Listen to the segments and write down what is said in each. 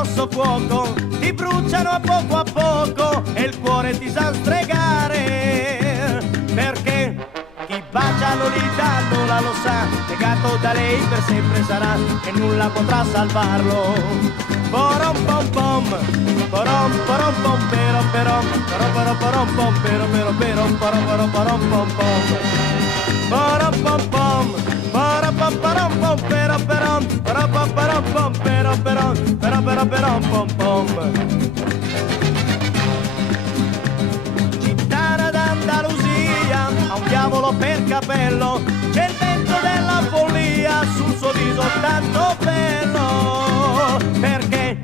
grosso fuoco ti bruciano a poco e il cuore ti sa stregare, perché chi bacia Lolita Lola lo sa, legato da lei per sempre sarà e nulla potrà salvarlo. Porom pom pom, porom porom pom pero pero, porom porom pom pero pero, porom porom pom pom, porom pom pom, porom porom pom pero pero, porom pom pero pero pom pom. Città d'Andalusia ha un diavolo per capello, c'è il vento della follia sul suo viso tanto bello, perché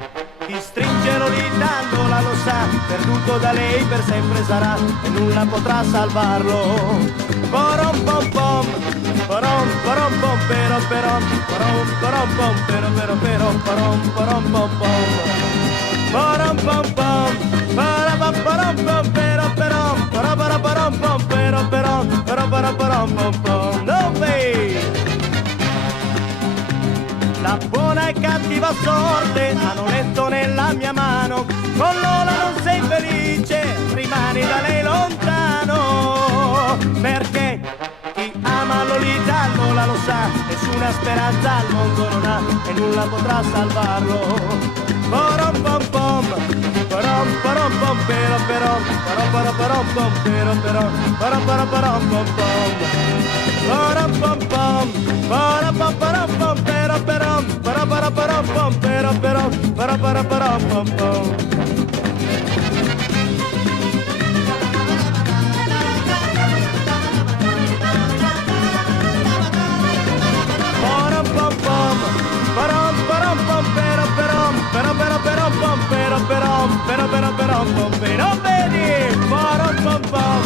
chi stringe Lolita Lola lo sa, perduto da lei per sempre sarà e nulla potrà salvarlo. Porom pom pom, porom pom pero pero, porom pom pero porom pom pom, porom pom pom, porom pom pero porom pom pero porom pom pom. No way! La buona e cattiva sorte hanno letto nella mia mano, con Lola non sei felice, rimani da lei lontano, perché chi ama Lolita Lola lo sa, nessuna speranza al mondo non ha e nulla potrà salvarlo. Porom pom pom, porom pom pero porom pom pero porom pom pom, porom pom pom, porom pom pero porom pom pero porom pom pom. Porom pom pom, porom pom pero pom pero pom pero, vedi, porom pom pom.